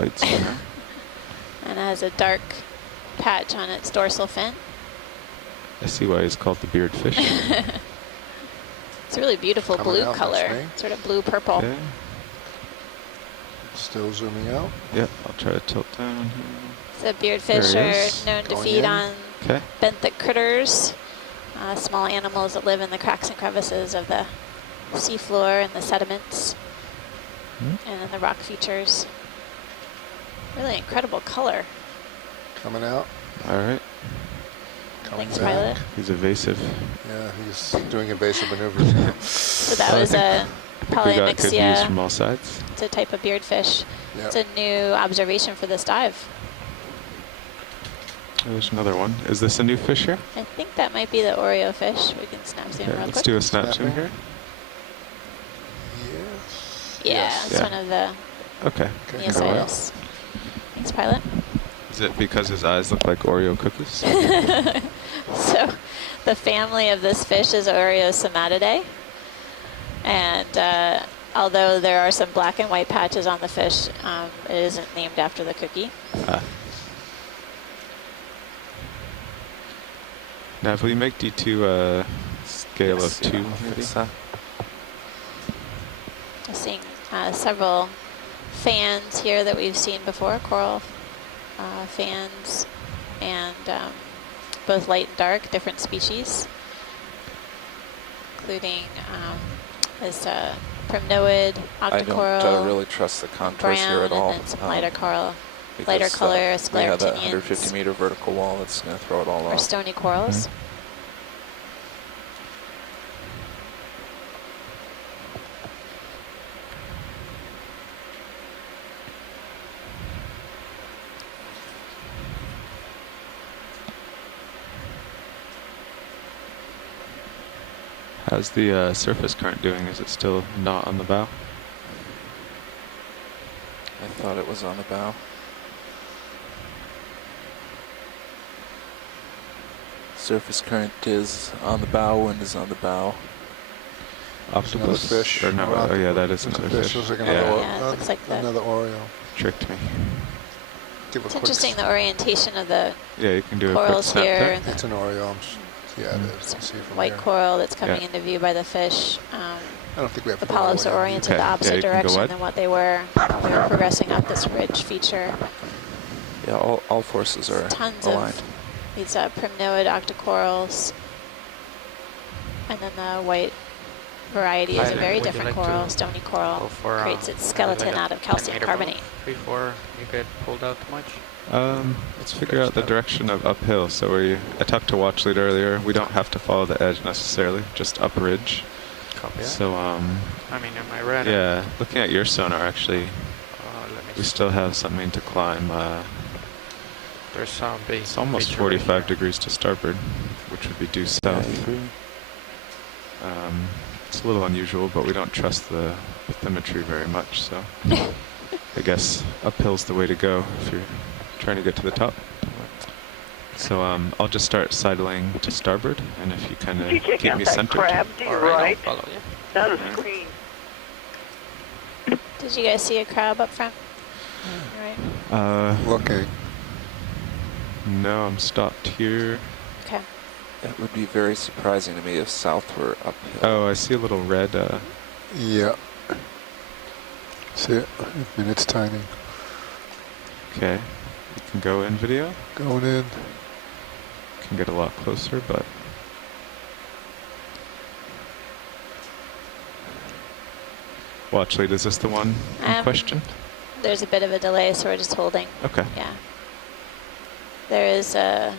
lights on her. And it has a dark patch on its dorsal fin. I see why it's called the beard fish. It's a really beautiful blue color, sort of blue-purple. Okay. Still zooming out. Yep, I'll try to tilt down here. So beardfish are known to feed on benthic critters, small animals that live in the cracks and crevices of the seafloor and the sediments, and in the rock features. Really incredible color. Coming out. All right. Thanks, pilot. He's evasive. Yeah, he's doing evasive maneuvers now. So that was a polymyxia. From all sides. It's a type of beardfish. Yep. It's a new observation for this dive. Oh, there's another one. Is this a new fish here? I think that might be the Oreo fish. We can snap zoom real quick. Let's do a snap zoom here. Yes. Yeah, it's one of the Neositis. Thanks, pilot. Is it because his eyes look like Oreo cookies? So the family of this fish is Oreosomatidae. And although there are some black and white patches on the fish, it isn't named after the cookie. Now, if we make D2 a scale of 2, maybe? I'm seeing several fans here that we've seen before, coral fans, and both light and dark, different species, including this primnoid, octocoral. I don't really trust the contours here at all. And then some lighter coral. Lighter color, scleractinians. We have that 150 meter vertical wall that's going to throw it all off. Or stony corals. How's the surface current doing? Is it still not on the bow? I thought it was on the bow. Surface current is on the bow, wind is on the bow. Octopus fish. Or no, oh yeah, that is another fish. Looks like it looks like another Oreo. Tricked me. It's interesting the orientation of the you can do corals a quick here. snap It's an Oreo. Yeah, it is. You see from white here. coral that's coming into view by the fish. I don't think we have the polyps are oriented the opposite direction than what they were when we were progressing up this ridge feature. Yeah, all forces are tons aligned. Of these primnoid octocorals, and then the white variety is a very different coral, stony coral. Creates its skeleton out of calcium carbonate. Before you get pulled out too much? Let's figure out the direction of uphill. So I talked to watch lead earlier. We don't have to follow the edge necessarily, just up ridge. Copy. So I mean, am I right? Yeah, looking at your sonar, actually, we still have something to climb. There's some big. It's almost 45 degrees to starboard, which would be due south. It's a little unusual, but we don't trust the bathymetry very much, so I guess uphill's the way to go if you're trying to get to the top. So I'll just start sidling to starboard, and if you kind of keep me centered. Crab to your right. Follow you. Not a screen. Did you guys see a crab up front? Right. Looking. No, I'm stopped here. Okay. It would be very surprising to me if south were uphill. Oh, I see a little red. Yeah. See it? I mean, it's tiny. Okay. You can go in video. Going in. Can get a lot closer, but watch lead, is this the one in question? There's a bit of a delay, so we're just holding. Okay. Yeah. There is a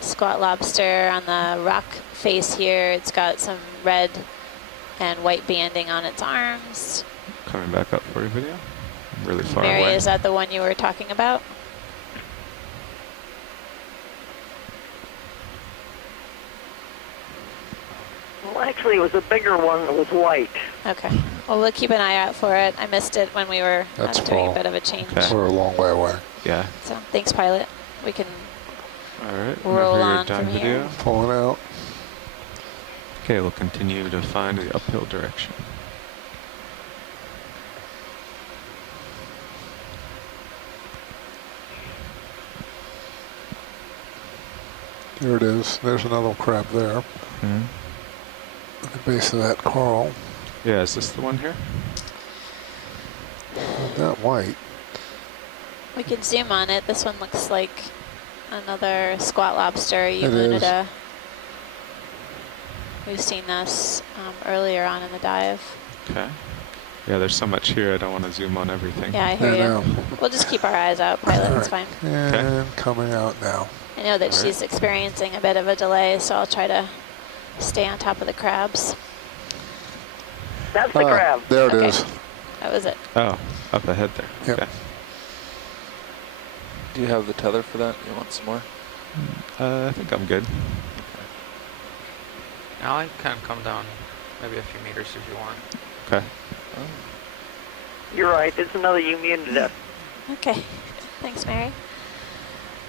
squat lobster on the rock face here. It's got some red and white banding on its arms. Coming back up for your video. I'm really far Mary, away. is that the one you were talking about? Well, actually, it was a bigger one that was white. Okay. Well, we'll keep an eye out for it. I missed it when we were doing a bit of a change. Okay. We're a long way away. Yeah. So thanks, pilot. We can roll on from video. here. Pulling out. Okay, we'll continue to find the uphill direction. There it is. There's another crab there. Hmm. At the base of that coral. Yeah, is this the one here? Not white. We can zoom on it. This one looks like another squat lobster, is. Emunida. We've seen this earlier on in the dive. Okay. Yeah, there's so much here. I don't want to zoom on everything. Yeah, I hear you. know. We'll just keep our eyes out, pilot. It's fine. And coming out now. I know that she's experiencing a bit of a delay, so I'll try to stay on top of the crabs. That's the crab. There it Okay. is. That was it. Oh, up ahead there. Yep. Okay. Do you have the tether for that? You want some more? I think I'm good. Now I can come down maybe a few meters if you want. Okay. You're right. It's another Emunida. Okay. Thanks, Mary.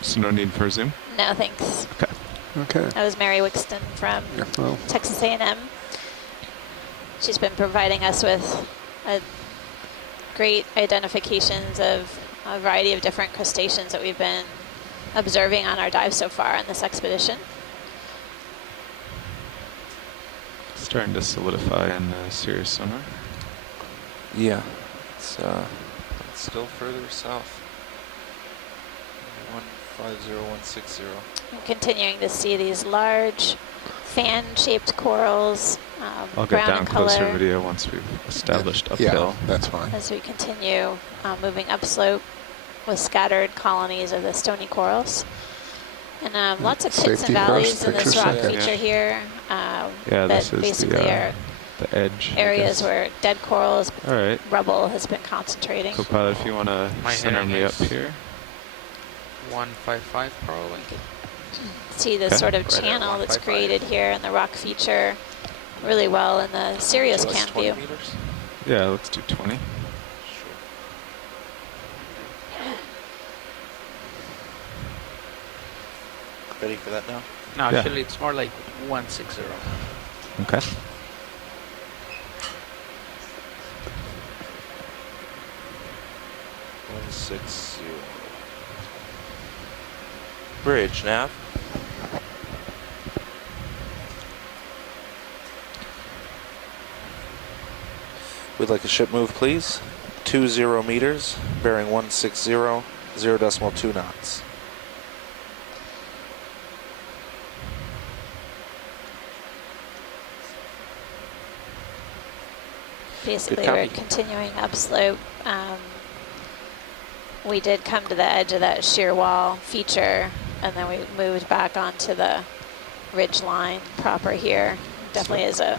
So no need for a zoom? No, thanks. Okay. Okay. That was Mary Wixton from Well, Texas A&M. She's been providing us with great identifications of a variety of different crustaceans that we've been observing on our dive so far on this expedition. Starting to solidify in the Sirius sonar. Yeah. It's still further south. 150160. I'm continuing to see these large fan-shaped corals, I'll get brown down in color, closer video once we've established yeah, uphill. that's fine. as we continue moving upslope with scattered colonies of the stony corals. And lots of pits Safety and valleys first, in this picture rock second. feature here Yeah, that this is basically are the edge. I areas guess. where dead corals, All right. rubble has been concentrating. Co-pilot, if you want to My center heading me up is- here. 155 probably. See the Okay. sort of Right at channel that's 155. created here in the rock feature really well in the Sirius So it's camp 20 view. meters? Yeah, let's do 20. Sure. Ready for that now? No, Yeah. actually it's more like 160. Okay. Bridge, nav. We'd like a ship move, please. 20 meters, bearing 160, 0.2 knots. Basically, Good we're copy. continuing upslope. We did come to the edge of that shear wall feature, and then we moved back onto the ridge line proper here. Definitely is been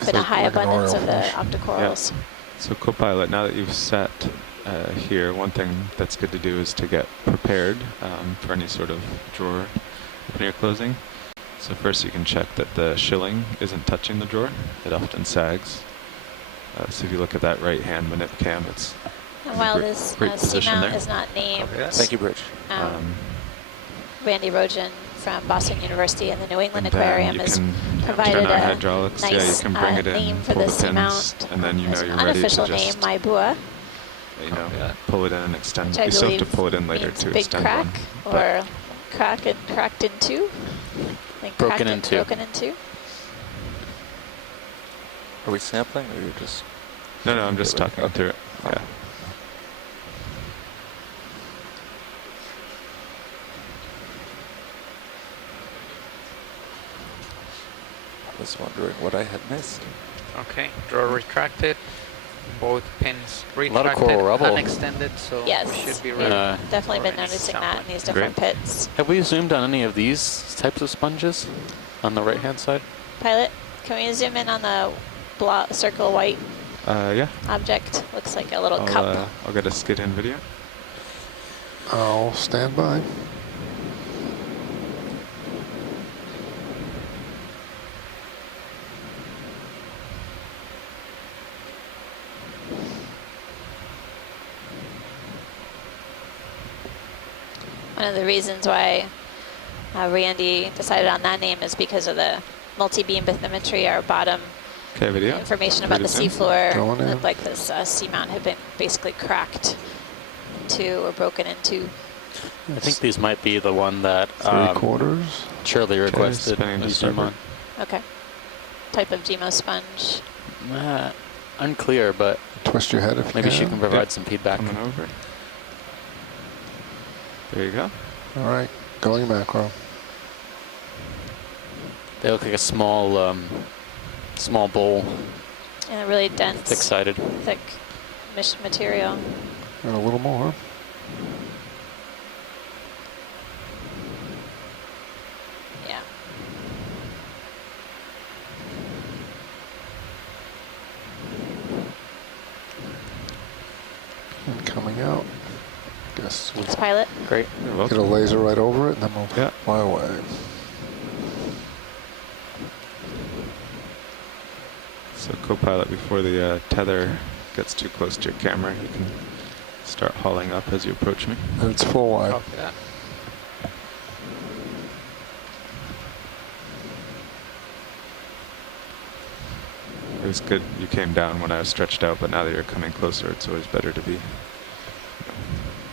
a like- high like an abundance of the oil fish. octocorals. So co-pilot, now that you've sat here, one thing that's good to do is to get prepared for any sort of drawer opening or closing. So first you can check that the shilling isn't touching the drawer. It often sags. So if you look at that right hand manip cam, it's And while great- this great position seamount there. is not named, Thank you, Bridge. Randy Rogen from Boston University and the New England and then Aquarium you has can provided turn on a hydraulics. Yeah, you nice can bring it in, name for pull this the pins, seamount. and then you know There's you're an ready to unofficial just name, Maibua, pull it in and extend. which I You still have to believe pull it in later means to big extend crack, one. but- or crack and cracked in two. I think Broken cracked in and two. Broken in two. Are we sampling, or you're just... No, I'm just Okay. talking through it. Oh. Yeah. I was wondering what I had missed. Okay, drawer retracted. Both pins lot of retracted coral rubble. and extended, so Yes, we should be we've ready. definitely for been any noticing that in sampling. these different Great. pits. Have we zoomed on any of these types of sponges on the right-hand side? Pilot, can we zoom in on the circle white Yeah. object? Looks like a little cup. I'll get a skid in video. I'll stand by. One of the reasons why Randy decided on that name is because of the multi-beam bathymetry, our bottom Okay, video. information about the Read us in. seafloor. Going in. Looked like this seamount had been basically cracked into or broken into. I think these might be the one that 3/4. Shirley requested spinning to a zoom on. Okay. Type of Gemo sponge. Unclear, but Twist your head if you maybe she can. can provide Yeah. some feedback. Coming over. There you go. All right, going macro. They look like a small, small bowl, And a really dense, thick-sided. thick mesh material. And a little more. Yeah. And coming out. Guess we Thanks, pilot. Great. You're get welcome. a laser right over it, and then we'll Yeah. fly away. So co-pilot, before the tether gets too close to your camera, you can start hauling up as you approach me. And it's full wide. Copy that. It was good you came down when I was stretched out, but now that you're coming closer, it's always better to be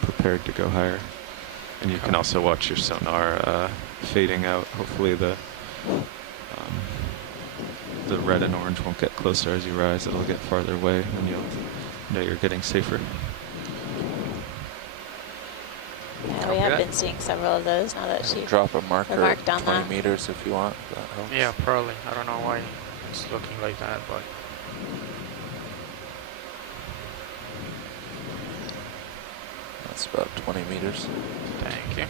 prepared to go higher. And you can also watch your sonar fading out. Hopefully the red and orange won't get closer as you rise. It'll get farther away, and you'll know you're getting safer. Yeah, we have been seeing several of those now that she Drop a marker remarked on 20 that. meters if you want. That helps. Yeah, probably. I don't know why it's looking like that, but That's about 20 meters. thank you.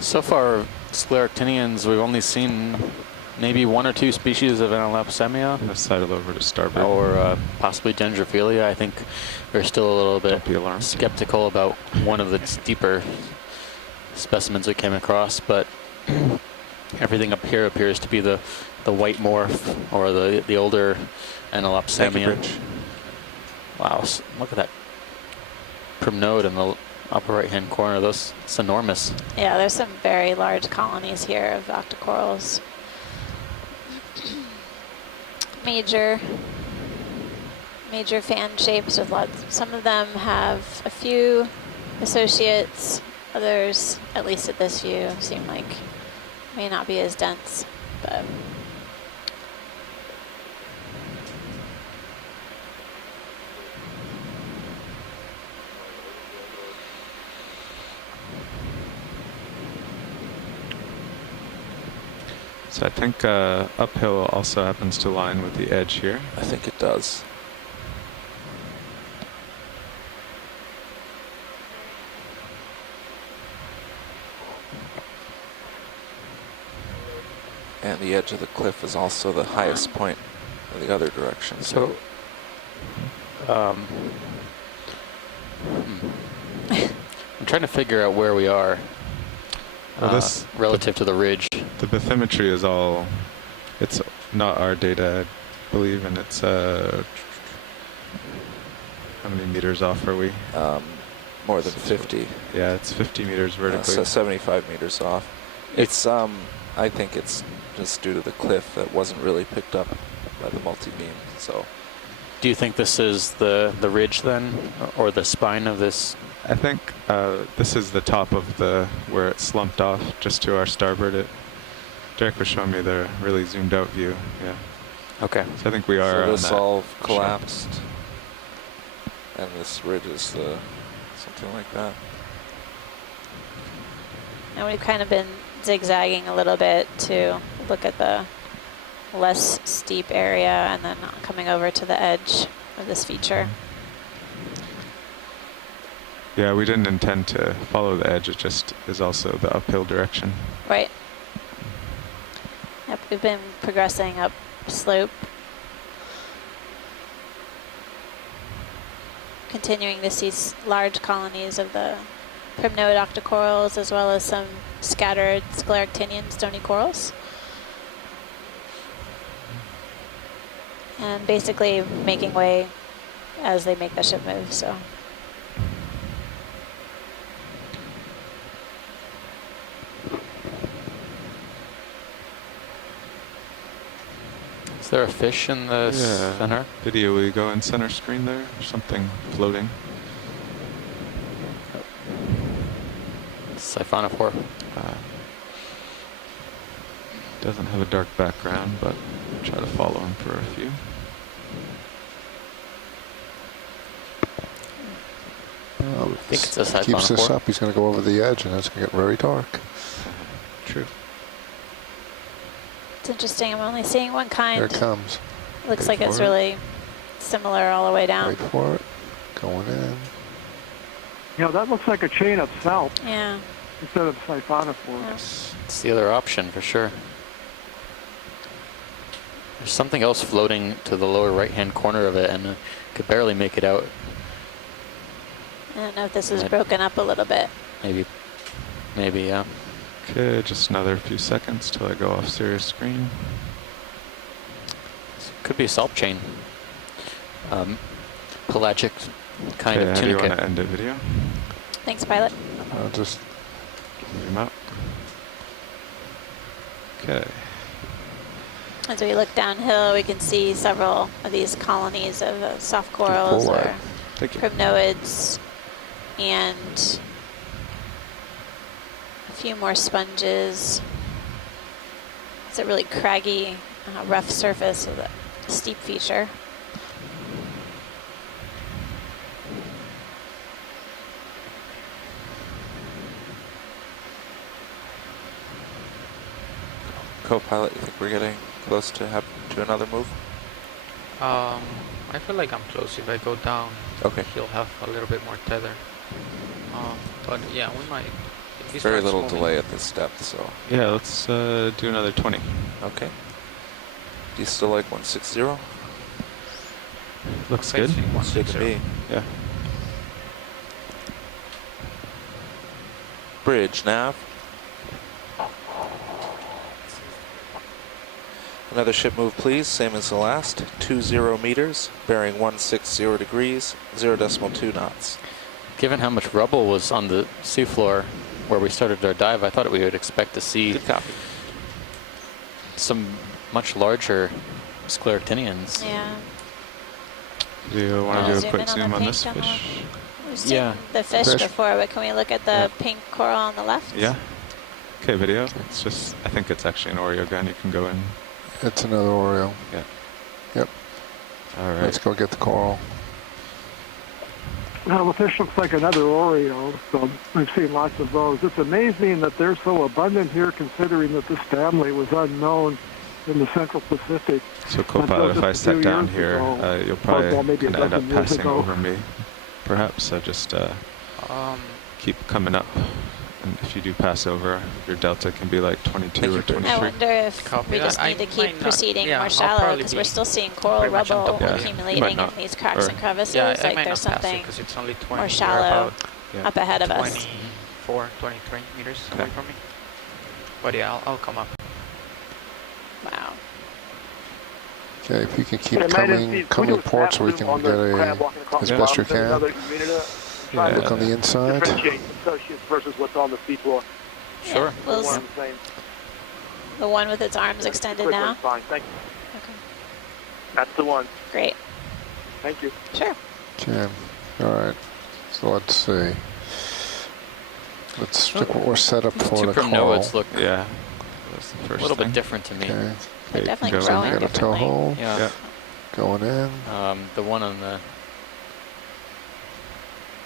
So far, scleractinians, we've only seen maybe 1 or 2 species of Anelopsemia, I'm gonna sidle over to starboard. or possibly Dendrophilia. I think we're still a little bit Don't be alarmed. skeptical about one of the deeper specimens we came across, but everything up here appears to be the white morph, or the older Thank you, Anelopsemia. Bridge. Wow, look at that primnode in the upper right-hand corner. It's enormous. Yeah, there's some very large colonies here of octocorals. Major fan shapes with lots. Some of them have a few associates. Others, at least at this view, seem like may not be as dense, but So I think uphill also happens to line with the edge here. I think it does. And the edge of the cliff is also the highest point in the other direction. So, I'm trying to figure out where we are Well, relative to the ridge. The bathymetry is all, it's not our data, I believe, and it's, how many meters off are we? More than 50. Yeah, it's 50 meters vertically. So 75 meters off. It's I think it's just due to the cliff that wasn't really picked up by the multi-beam. So Do you think this is the ridge then, or the spine of this? I think this is the top of where it slumped off just to our starboard. Derek was showing me the really zoomed out view. Yeah. Okay. So I think we are. so on this that all shelf. collapsed, and this ridge is something like that. and we've kind of been zigzagging a little bit to look at the less steep area and then coming over to the edge of this feature. Yeah, we didn't intend to follow the edge. It just is also the uphill direction. Right. Yep, we've been progressing up slope. Continuing to see large colonies of the primnode octocorals as well as some scattered scleractinian stony corals. And basically making way as they make the ship move, so. Is there a fish in the center? Video, will you go in center screen there? Or something floating? Siphonophore. Doesn't have a dark background, but I'll try to follow him for a few. Well, I think it's a if he keeps this siphonophore. up, he's going to go over the edge, and it's going to get very dark. True. It's interesting. I'm only seeing one kind. There it comes. Looks Wait like it's for it. really similar all the way down. Wait for it. Going in. You know, that looks like a chain of salp Yeah. instead of siphonophore. Yeah. It's the other option for sure. There's something else floating to the lower right-hand corner of it, and I could barely make it out. I don't know if this is Right. broken up a little bit. Maybe, yeah. Okay, just another few seconds till I go off Sirius screen. Could be a salp chain. Pelagic kind Okay, of how do you want to tunicate. end the video? Thanks, pilot. I'll just Zoom out. Okay. As we look downhill, we can see several of these colonies of soft corals forward. or Thank you. primnoids, and a few more sponges. It's a really craggy, rough surface with a steep feature. Co-pilot, you think we're getting close to another move? I feel like I'm close. If I go down, Okay. he'll have a little bit more tether. But yeah, we might. If he Very starts little moving- delay at this depth, so. Yeah, let's do another 20. Okay. Do you still like 160? Looks I'm good. facing Good to 160. me. Yeah. Bridge, nav. Another ship move, please, same as the last. 20 meters, bearing 160 degrees, 0.2 knots. Given how much rubble was on the seafloor where we started our dive, I thought we would expect to see Good copy. some much larger scleractinians. Yeah. Do you want to do a Zoom quick in on zoom the on pink this on the fish? left. We've seen Yeah. the fish Fish. before, but can we look at the Yeah. pink coral on the left? Yeah. Okay, video. It's just, I think it's actually an Oreo gun. You can go in. It's another Oreo. Yeah. Yep. All right. Let's go get the coral. Now, the fish looks like another Oreo, so we've seen lots of those. It's amazing that they're so abundant here, considering that this family was unknown in the Central Pacific. So, co-pilot, if I just a few step down years here, ago. you'll probably Well, maybe a kind of end up dozen years passing ago. over me, perhaps. So just keep coming up. And if you do pass over, your delta can be like 22 or Thank you. 23. I wonder if Copy we that. just I need to might keep not- proceeding yeah, more I'll shallow, probably because be we're still seeing coral pretty much on rubble top of it. Yeah. accumulating Might in not. these cracks Or- and crevices. Yeah, I like might there's not pass something because it's only 20. more We're shallow about Yeah. up ahead of us. 24, 23 meters Okay. away from me. But yeah, I'll come up. Wow. Okay, if you can keep It might have coming been- coming we do port so we snap can zoom get on the crab a, walking across as the best you bottom. There's can. another unit, Yeah. Look on the inside. differentiate associates versus what's on the seafloor. Sure. Yeah, we'll What s- I'm saying. the one with its arms extended Quickly, now? Fine, thank you. Okay. That's the one. Great. Thank you. Sure. Okay. All right. So let's see. Let's stick what we're set up for Two the coral. primnoids look Yeah. That's the a first little thing. bit different to me. Okay. They're Okay, definitely go in growing there. Got a toe differently. hole. Yeah. Yeah. Going in. The one on the.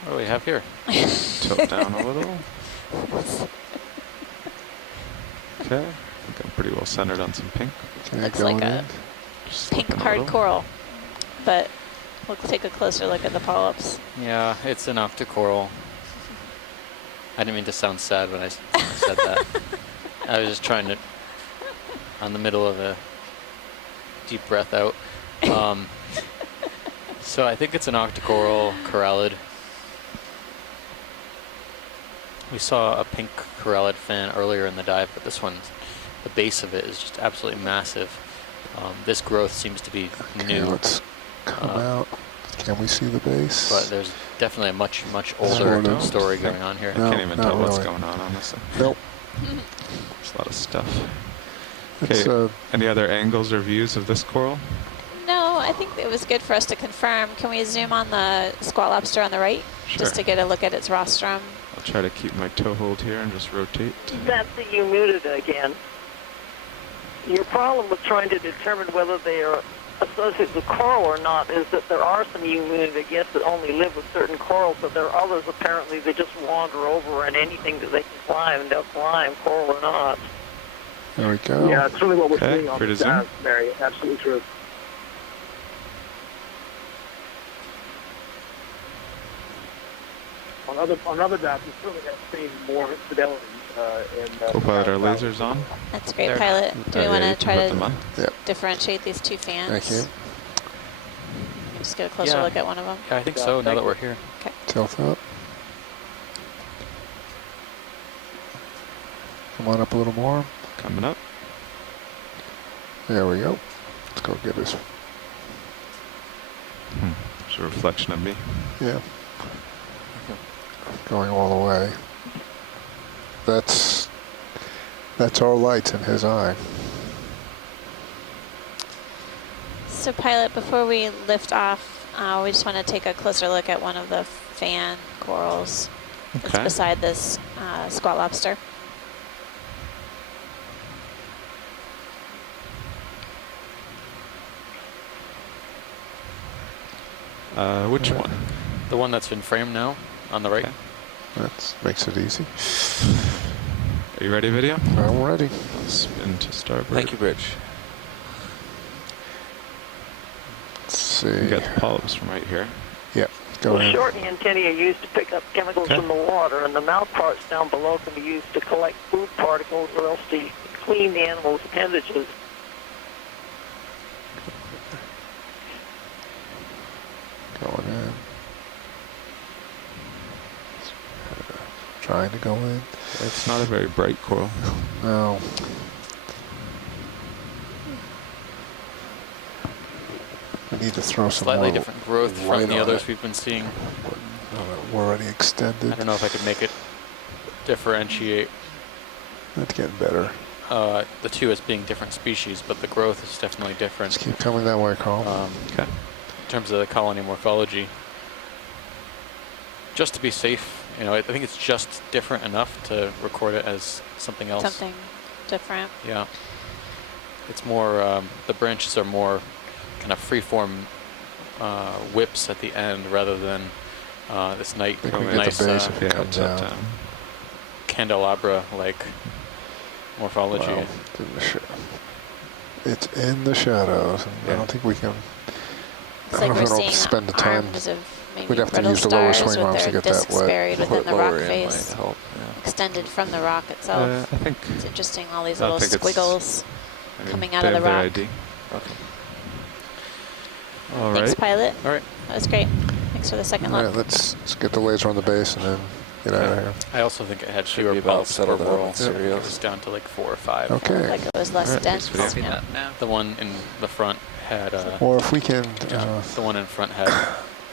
What do we have here? Tilt down a little. Okay. I think I'm pretty well centered on some pink. Okay, Looks going like a in. Just Pink looking a hard little. coral. But we'll take a closer look at the polyps. Yeah, it's an octocoral. I didn't mean to sound sad when I said that. I was just trying to, on the middle of a deep breath out. So I think it's an octocoral corallid. We saw a pink corallid fin earlier in the dive, but this one, the base of it is just absolutely massive. This growth seems to be Okay, new, let's come out. Can we see the base? but there's definitely a much Sort older of. story going on here. I No, can't even not tell what's really. going on, honestly. Nope. There's a lot of stuff. It's Okay. Any other angles or views of this coral? No, I think it was good for us to confirm. Can we zoom on the squat lobster on the right? Sure. Just to get a look at its rostrum. I'll try to keep my toe hold here and just rotate. That's the Eumutida again. Your problem with trying to determine whether they are associated with coral or not is that there are some Eumutida, yes, that only live with certain corals, but there are others apparently that just wander over and anything that they can climb, they'll climb, coral or not. There we go. Yeah, it's really what we're seeing on free the to zoom. data, Mary. Absolutely true. On other data, we certainly have seen more fidelity. Co-pilot, our lasers on. That's great, There. pilot. Do we Yeah, want you to can try put them to on. Yep. differentiate these two fans? Thank you. Just get a closer Yeah. look at one of them. Yeah, I think so, now that we're here. Tilt up. Come on up a little more. Coming up. There we go. Let's go get this. There's a reflection of me. Yeah. Going all the way. That's our lights in his eye. So pilot, before we lift off, we just want to take a closer look at one of the fan corals that's Okay. beside this squat lobster. Which one? The one that's been framed now, on the right. Okay. That makes it easy. Are you ready, video? I'm ready. Spin to starboard. Thank you, Bridge. Let's see. You got the polyps from right here. Yep. Go The ahead. short antennae are used to pick up chemicals Okay. from the water, and the mouth parts down below can be used to collect food particles or else to clean the animal's appendages. Going in. Trying to go in. It's not a very bright coral. No. We need to throw some Slightly more different growth light from the on others it. we've been seeing. We're already extended. I don't know if I could make it differentiate That's getting better. the two as being different species, but the growth is definitely different. Let's keep coming that way, Carl. Okay. In terms of the colony morphology. Just to be safe, you know, I think it's just different enough to record it as something else. Something different. Yeah. It's more, the branches are more kind of free-form whips at the end rather than this I think we get nice the base if it Yeah, comes tilt out. down. candelabra-like morphology. Wow. It's in the shadows. And I Yeah. don't think we can. Looks I like don't we're know if seeing we'll spend the time. arms of maybe We'd have to brittle use the lower stars swing arms with to their get that discs wet. buried within the rock Lower in face, might help. Yeah. extended from the rock itself. I think. It's interesting, all these I don't little think it's- squiggles. I mean, coming out they of the have their rock. ID. Okay. All Thanks, right. pilot. All right. That was great. Thanks for the second All right, look. let's get the laser on the base and then get out of here. I also think it had Should fewer be about polyps per settled out whirl. in Sirius. It was down to like 4 or 5. Okay. Like it was less All right, dense. thanks for the Yeah. now. The one in the front had Or if we can. the one in front had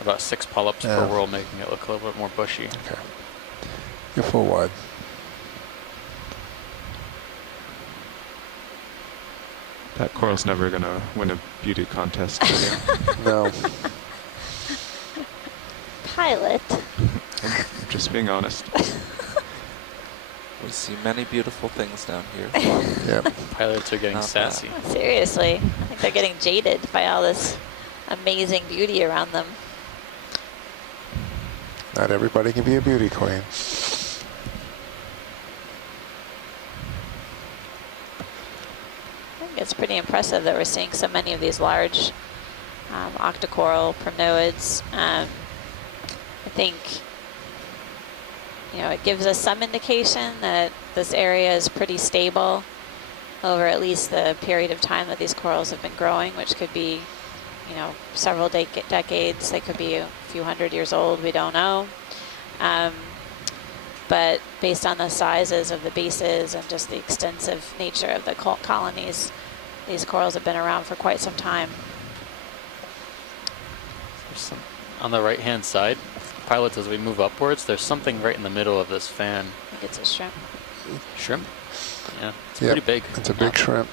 about 6 polyps Yeah. per whirl, making it look a little bit more bushy. Okay. Get full wide. That coral's never gonna win a beauty contest. No. Pilot. I'm just being honest. We see many beautiful things down here. Yep. Pilots are getting Not bad. sassy. Seriously, I think they're getting jaded by all this amazing beauty around them. Not everybody can be a beauty queen. I think it's pretty impressive that we're seeing so many of these large octocoral primnoids. I think, you know, it gives us some indication that this area is pretty stable over at least the period of time that these corals have been growing, which could be, you know, several decades. They could be a few hundred years old, we don't know. But based on the sizes of the bases and just the extensive nature of the colonies, these corals have been around for quite some time. There's some, on the right-hand side, pilots, as we move upwards, there's something right in the middle of this fan. I think it's a shrimp. Shrimp? Yeah, it's Yep. pretty big. It's a big shrimp.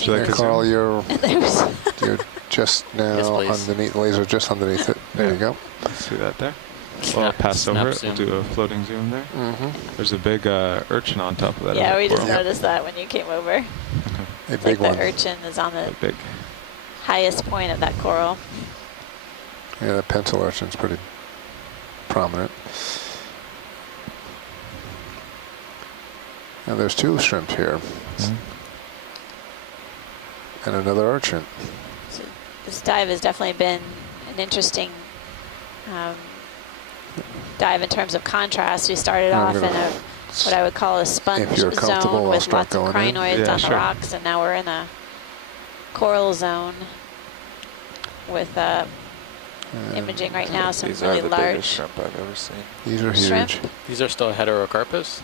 Would you like a Carl, zoom? you're just now Yes, please. underneath, laser just underneath it. There you go. See that there? Well, I'll pass snap over it. zoom. We'll do a floating zoom there. Mm-hmm. There's a big urchin on top of that. Yeah, other we just coral. noticed that when you came over. A It's big like one. the urchin is on the A big. highest point of that coral. Yeah, the pencil urchin's pretty prominent. And there's 2 shrimp here. Mhm. And another urchin. So this dive has definitely been an interesting dive in terms of contrast. We started I'm off in gonna- what I would call a sponge If you're comfortable, zone I'll with start lots of going in. crinoids Yeah, on sure. the rocks, and now we're in a coral zone with imaging right now, some These really are the large biggest shrimp I've ever seen. These are shrimp. huge. These are still heterocarpus.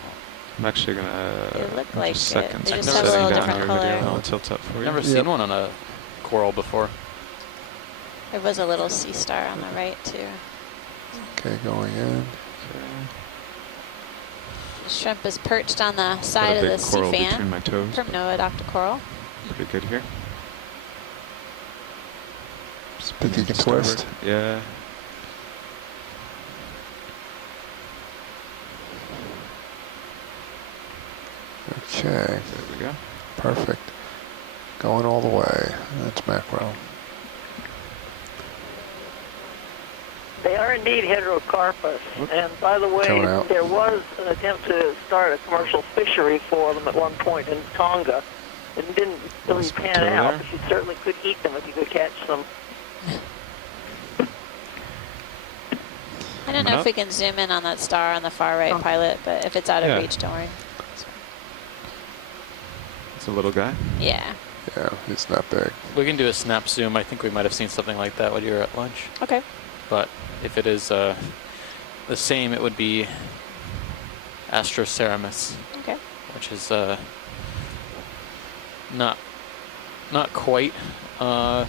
I'm actually gonna. They look in like just it. seconds. They I'm just have a setting little down different your video. color. I'll tilt up for you. Never Yep. seen one on a coral before. There was a little sea star on the right too. Okay, going in. Okay. The shrimp is perched on the Got side a of the big sea coral between fan. my toes. Permnoid coral. Pretty good here. Think you can Starboard. twist? Yeah. Okay, There we go. perfect. Going all the way. That's macro. They are indeed heterocarpus. And by the way, Coming out. there was an attempt to start a commercial fishery for them at one point in Tonga. It didn't really Let's pan go out, there. but you certainly could eat them if you could catch them. I don't know Coming if up. we can zoom in on that star on the far right, Oh. pilot, but if it's out of Yeah. reach, don't worry. It's a little guy. Yeah. Yeah, it's not big. We can do a snap zoom. I think we might have seen something like that when you were at lunch. Okay. But if it is the same, it would be Astroceramus, Okay. which is not quite. Well,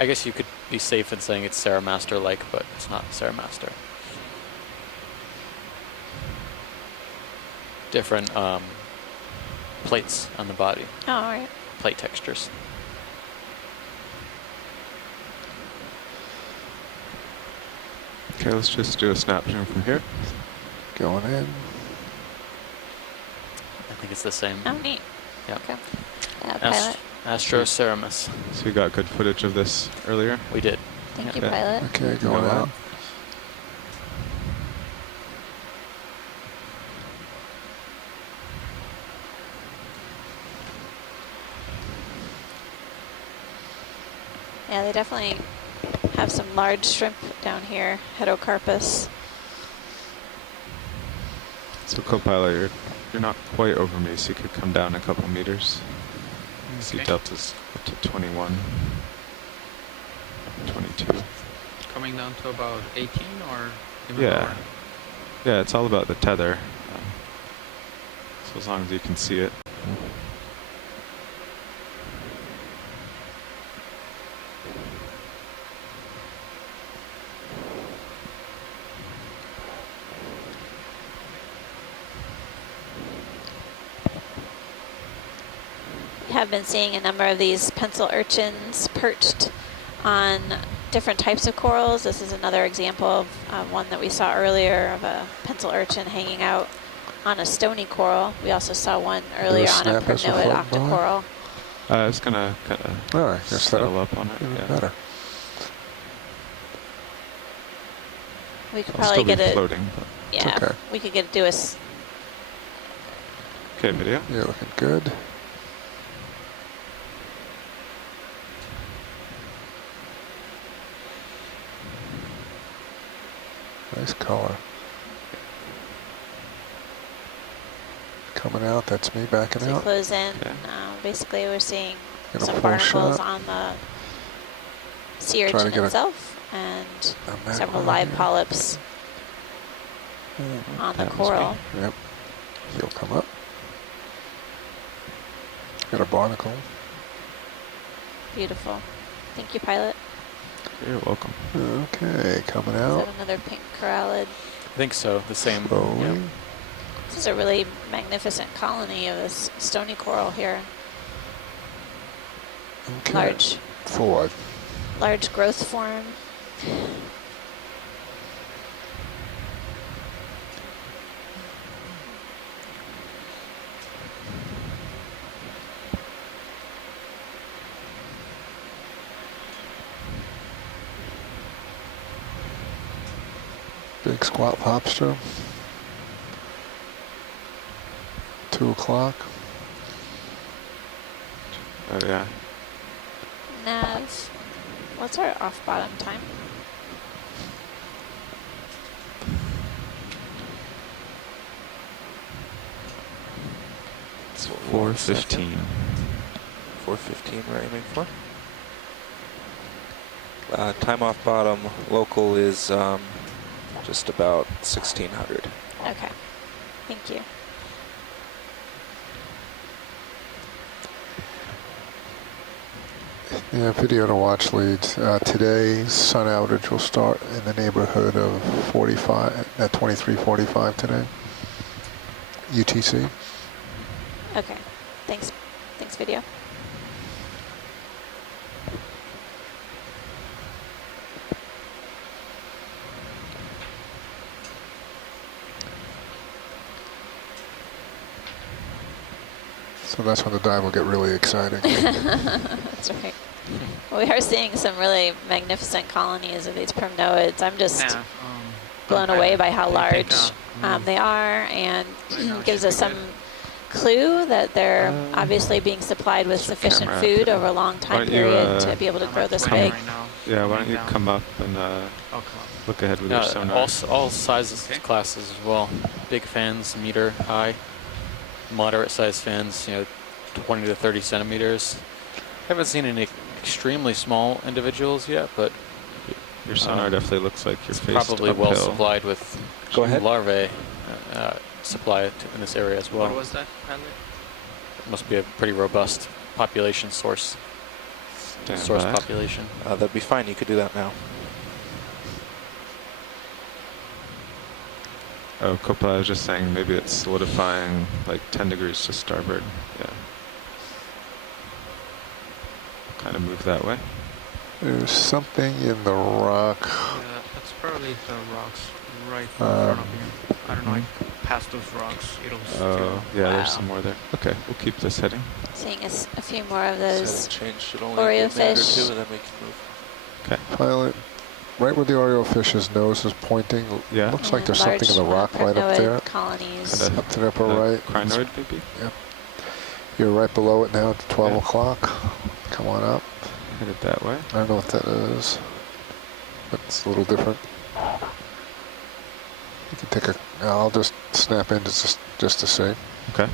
I guess you could be safe in saying it's Ceramaster-like, but it's not Ceramaster. Different plates on the body, Oh, all right. plate textures. Okay, let's just do a snap zoom from here. Going in. I think it's the same. Oh, neat. Yeah. Okay. Pilot. Astroceramus. So we got good footage of this earlier. We did. Thank Yeah. you, pilot. Okay, going Go out. on. Yeah, they definitely have some large shrimp down here, heterocarpus. So co-pilot, you're not quite over me, so you could come down a couple meters. See Okay. delta's up to 21, 22. Coming down to about 18 or even Yeah. lower? Yeah, it's all about the tether. So as long as you can see it. Have been seeing a number of these pencil urchins perched on different types of corals. This is another example of one that we saw earlier of a pencil urchin hanging out on a stony coral. We also saw one earlier on a snap as we're permnoid floating by? octocoral. It's gonna kind of All right, guess settle that'll up on it. even Yeah. better. We could I'll probably still be get it. floating. But Yeah, okay. we could do a. okay, video. You're looking good. Nice color. Coming out, that's me backing As we out. close in, Okay. basically we're seeing Get a some full barnacles shot. on the sea Try to urchin get a- itself and A macro several live here. polyps Mhm. on the That must coral. Yep. He'll come up. Got a barnacle. Beautiful. Thank you, pilot. You're welcome. Okay, coming Is out. that another pink corallid? I think so. The same. Slowly. Yeah. This is a really magnificent colony of this stony coral here. Okay. large, Full wide. large growth form. Big squat lobster. 2 o'clock. Oh yeah. Nav, what's our off bottom time? It's 4:15. 4:15 we're aiming for. Time off bottom local is just about 1600. Okay, thank you. Yeah, video to watch leads. Today's sun outage will start in the neighborhood of 45 at 23:45 today. UTC. Okay, thanks video. So that's when the dive will get really exciting. That's right. Well, we are seeing some really magnificent colonies of these primnoids. I'm just blown away by how large they are, and gives us some clue that they're obviously being supplied with sufficient food over a long time period to be able to grow this big. Yeah, why don't you come up and look ahead with your sonar. All sizes, classes as well. Big fans, meter high. Moderate sized fans, 20 to 30 centimeters. Haven't seen any extremely small individuals yet, but your sonar definitely looks like you're faced probably uphill. well supplied with larvae supply in this area as well. What was that, pilot? It must be a pretty robust population source. Population. That'd be fine. You could do that now. Oh, Coppola, I was just saying maybe it's solidifying like 10 degrees to starboard. Yeah. Kind of move that way. There's something in the rock. Yeah, that's probably the rocks right in front of you. I don't know, like past those rocks, it'll Oh, yeah, there's some more there. Okay, we'll keep this heading. Seeing a few more of those Should only Oreo be a minute or fish. two, and then we can move. Okay. Pilot, right where the Oreo fish's nose is pointing, Yeah. looks like there's large, something in the rock right up there. colonies. Kinda Up to the upper right. Crinoid, maybe? Yep. You're right below it now at 12 Yeah. o'clock. Come on up. Headed that way. I don't know what that is, but it's a little different. You can take a, I'll just snap in just to see. Okay.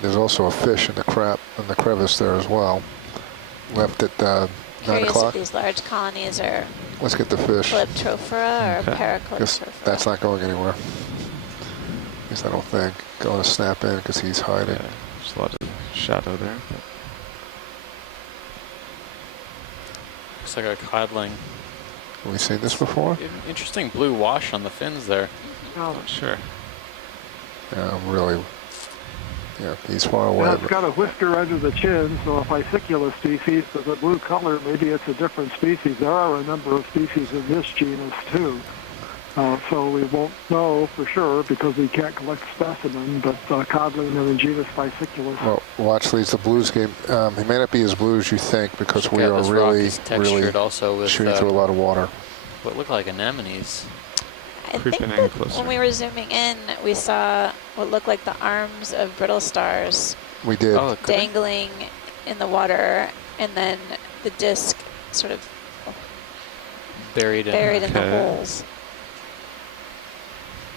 There's also a fish in the crevice there as well. Left at 9 Curious o'clock. if these large colonies are Let's get the fish. Calyptrophora or Okay. Guess Paracalyptrophora. that's not going anywhere. Guess I don't think. Going to snap in because he's hiding. Yeah, there's a lot of shadow there. But Looks like a codling. Have we seen this before? Interesting blue wash on the fins there. Now, not sure. Yeah, really. Yeah, he's far away. it's got a whisker under the chin, so a Physiculus species with a blue color, maybe it's a different species. There are a number of species in this genus, too. So we won't know for sure because we can't collect specimen, but codling in the genus Physiculus. Well, watch leads the blues game. He may not be as blue as you think because we Yeah, are this rock really, is textured also with shooting through a lot of water. what look like anemones. I think Creeping in that closer. when we were zooming in, we saw what looked like the arms of brittle stars We did. Oh, it could be. dangling in the water, and then the disc sort of Buried in. buried in the Okay. holes.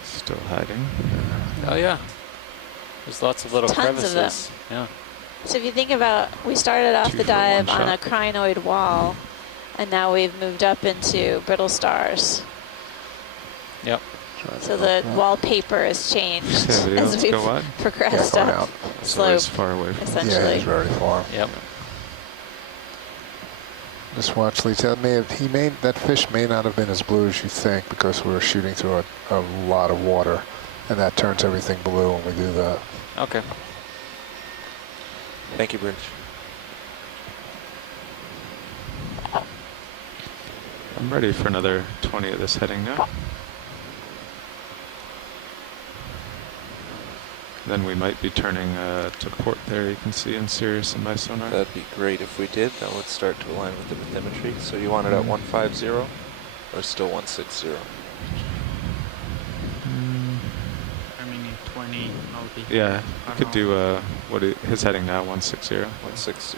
Still hiding. Oh yeah. There's lots of little Tons of crevices. Yeah. So if you think about, we started off 2 the for dive one on a shot. crinoid wall, and now we've moved up into brittle stars. Yep. So the wallpaper has changed Yeah, video, as let's we've go wide. progressed going up out. So it's slope, far away from Yeah, essentially. he's very far. Yep. Just watch leads. That fish may not have been as blue as you think because we were shooting through a lot of water, and that turns everything blue when we do that. Okay. Thank you, Bridge. I'm ready for another 20 of this heading now. Then we might be turning to port there, you can see in Sirius and my sonar. That'd be great if we did. That would start to align with the bathymetry. So you want it at 150 or still 160? I mean, in 20, I'll be. Yeah, we could do his heading now, 160. 160.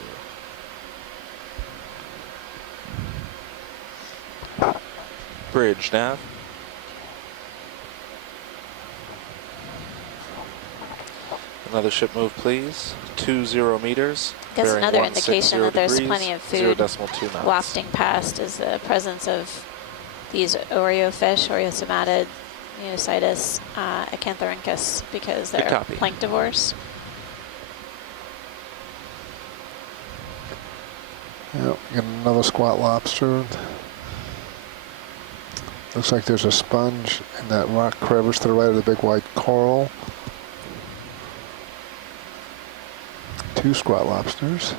Bridge nav. Another ship move, please. 20 meters. I guess bearing another 160 indication that there's degrees, plenty of food 0.2 knots. wafting past is the presence of these Oreo fish, Oreosomatid, Unicytus, Acanthorhynchus, because Good they're copy. planktivores. Yep, get another squat lobster. Looks like there's a sponge in that rock crevice to the right of the big white coral. 2 squat lobsters.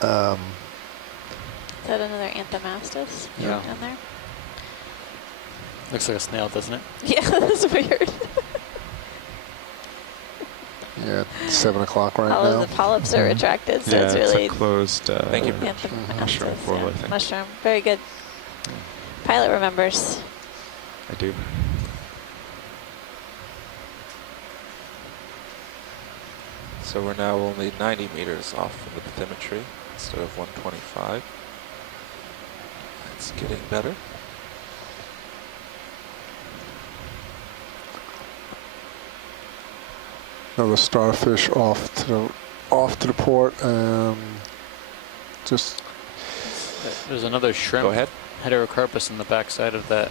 Is that another Anthomastus Yeah. down there? Looks like a snail, doesn't it? Yeah, that's weird. Yeah, it's 7 o'clock right All now. of the polyps are retracted, so Yeah, it's it's really a closed Thank you. mushroom Anthomastus, portal, yeah. I think. Mushroom, very good. Pilot remembers. I do. So we're now only 90 meters off from the bathymetry instead of 125. It's getting better. Another starfish off to the port. Just There's another shrimp. Go ahead. Heterocarpus in the backside of that.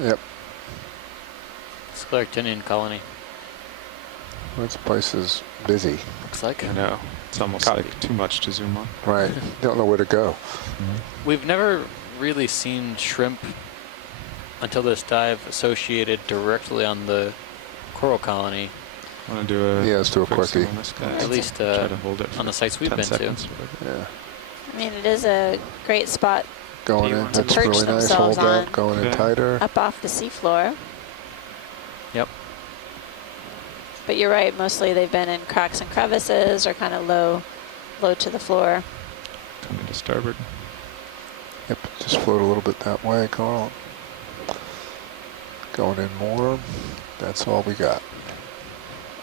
yep. Scleractinian colony. This place is busy. Looks like. I know. It's almost Copy. like too much to zoom on. Right. Don't know where to go. We've never really seen shrimp until this dive associated directly on the coral colony, Want to do a Yeah, let's do a quick zoom quickie. on this guy? at least Try to hold it on the for sites we've 10 been to. seconds or whatever. Yeah. I mean, it is a great spot Going Do you in. want to That's perch really nice. themselves Hold that. on? Going in Okay. tighter. up off the seafloor. Yep. But you're right, mostly they've been in cracks and crevices or kind of low to the floor. Coming to starboard. Yep. Just float a little bit that way, Carl. Going in more. That's all we got.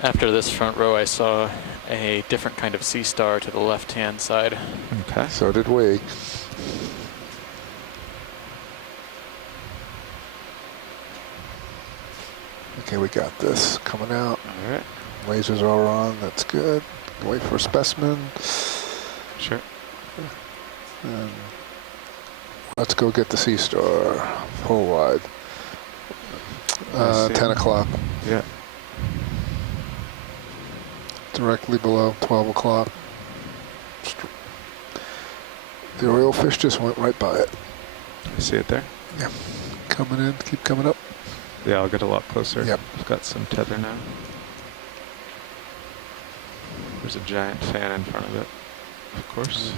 After this front row, I saw a different kind of sea star to the left-hand side. Okay. So did we. Okay, we got this coming out. All right. Lasers are on. That's good. Wait for a specimen. Sure. And let's go get the sea star. Full wide. I see. 10 o'clock. Yeah. Directly below 12 o'clock. The Oreo fish just went right by it. You see it there? Coming in. Keep coming up. Yeah, I'll get a lot closer. Yep. I've got some tether now. There's a giant fan in front of it, of course.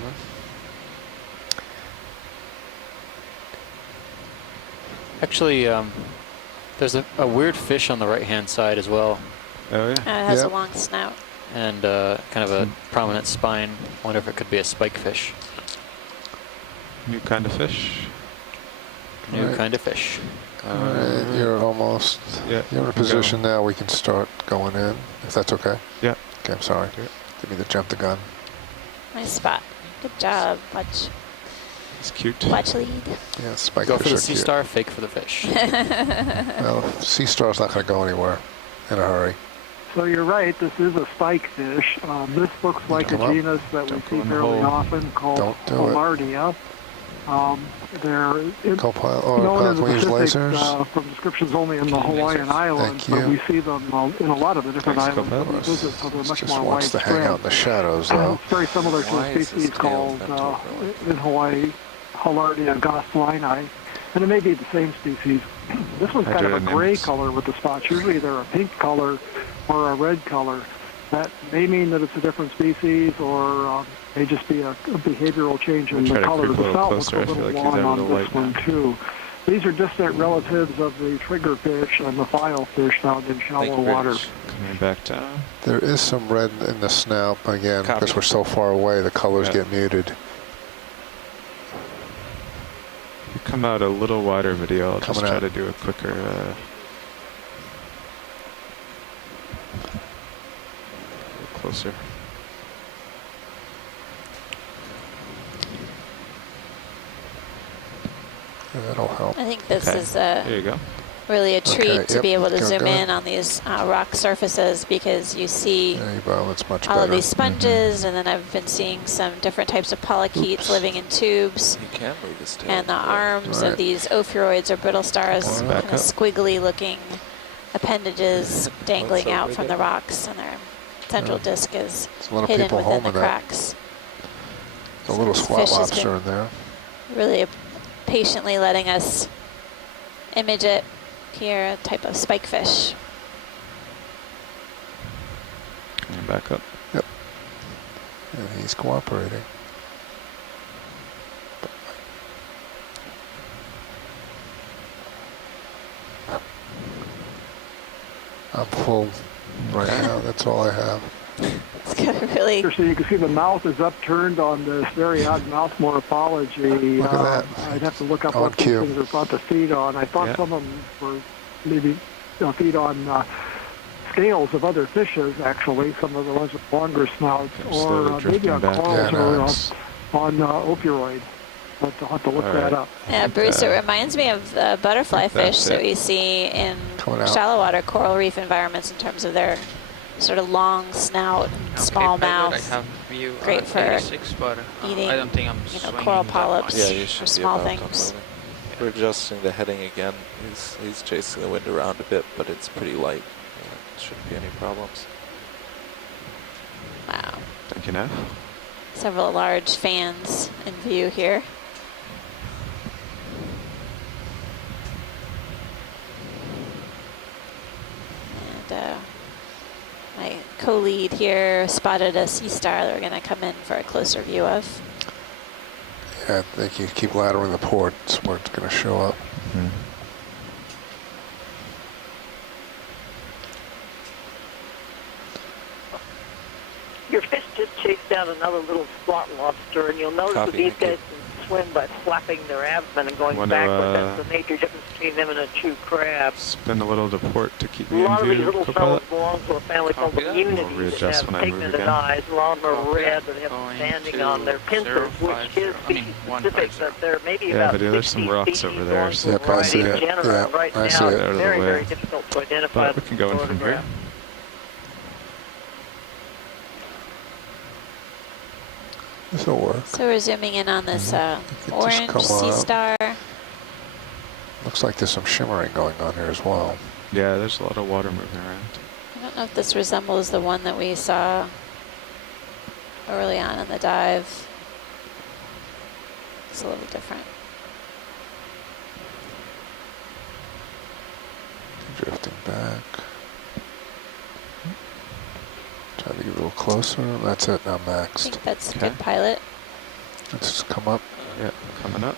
Actually, there's a weird fish on the right-hand side as well, Oh yeah. It has Yep. a long snout. and kind of a prominent spine. Wonder if it could be a spike fish. New kind of fish. New Right. kind of fish. Alright, you're almost. Yeah. You're in a position now. We can start going in, if that's okay. Yeah. Okay, I'm sorry. Yeah. Didn't mean to jump the gun. Nice spot. Good job. Watch It's cute. lead. Yeah, spike Go fish for the are sea cute. star, fake for the fish. Well, sea star's not going to go anywhere in a hurry. So you're right, this is a spike fish. This looks like a Come up. genus that we Don't go see in the fairly hole. often called Don't do it. Polardia. They're Co-pilot or known pilot in the can use Pacific lasers. from descriptions only in the Can use Hawaiian lasers. Islands, Thank but you. we see them in a lot of the different Thanks, islands that we co-pilot. visit, so they're It much just more wants to hang widespread. out in the shadows, though. It's very similar to Why a is species this tail called bent over like in Hawaii, Halardia gosselini. And it may be the same species. This one's kind of a gray color with the spots. Usually they're a pink color or a red color. That may mean that it's a different species, or may just be a behavioral change in the color. The cell looks a little long on this one too. These are distant relatives of the triggerfish and the filefish found in shallow water. Coming back down. There is some red in the snout, but again, because we're so far away, the colors get muted. If you come out a little wider video, I'll just try to do a quicker. A little closer. That'll help. I think this is there you go. really a treat to be able to zoom in on these rock surfaces, because you see all of these sponges, and then I've been seeing some different types of polychaetes living in tubes, and the arms of these ophiuroids or brittle stars, kind of squiggly looking appendages dangling out from the rocks, and their central disc is hidden within the cracks. A little squat lobster in there. Really patiently letting us image it here, a type of spikefish. And back up. Yep. And he's cooperating. I'm full right now. That's all I have. It's kind of really... So you can see the mouth is upturned on this very odd mouth morphology. Look at that. I'd have to look up what these things are thought to feed on. I thought some of them were maybe feed on scales of other fishes, actually, some of the ones with longer snouts, or maybe on corals or on ophiuroid. I'll have to look that up. Yeah, Bruce, it reminds me of the butterfly fish that we see in shallow water coral reef environments in terms of their sort of long snout, small mouth. Great for 86, but, eating, I don't think I'm coral polyps or small things. We're adjusting the heading again. He's chasing the wind around a bit, but it's pretty light. Shouldn't be any problems. Wow. Thank you, Nav. Several large fans in view here. And my co-lead here spotted a sea star that we're going to come in for a closer view of. Yeah, I think you keep latering the port. It's where it's going to show up. Your fish just chased down another little spot lobster, and you'll notice that these guys can swim by flapping their abdomen and going backward. That's the major difference between them and a true crab. Spin a little to port to keep me in view. A lot of these little fellows belong to a family called the Unities that have pigmented eyes. A lot of them are red, but they have standing on their pincers, which is species-specific, but there may be about 60 some rocks over there. So I see it. Right now, it's very, very difficult to identify. But we can go in from here. This will work. So we're zooming in on this orange sea star. Looks like there's some shimmering going on here as well. Yeah, there's a lot of water moving around. I don't know if this resembles the one that we saw early on in the dive. It's a little different. Drifting back. Try to get a little closer. That's it, now maxed. I think that's a good pilot. Let's just come up. Yeah, coming up.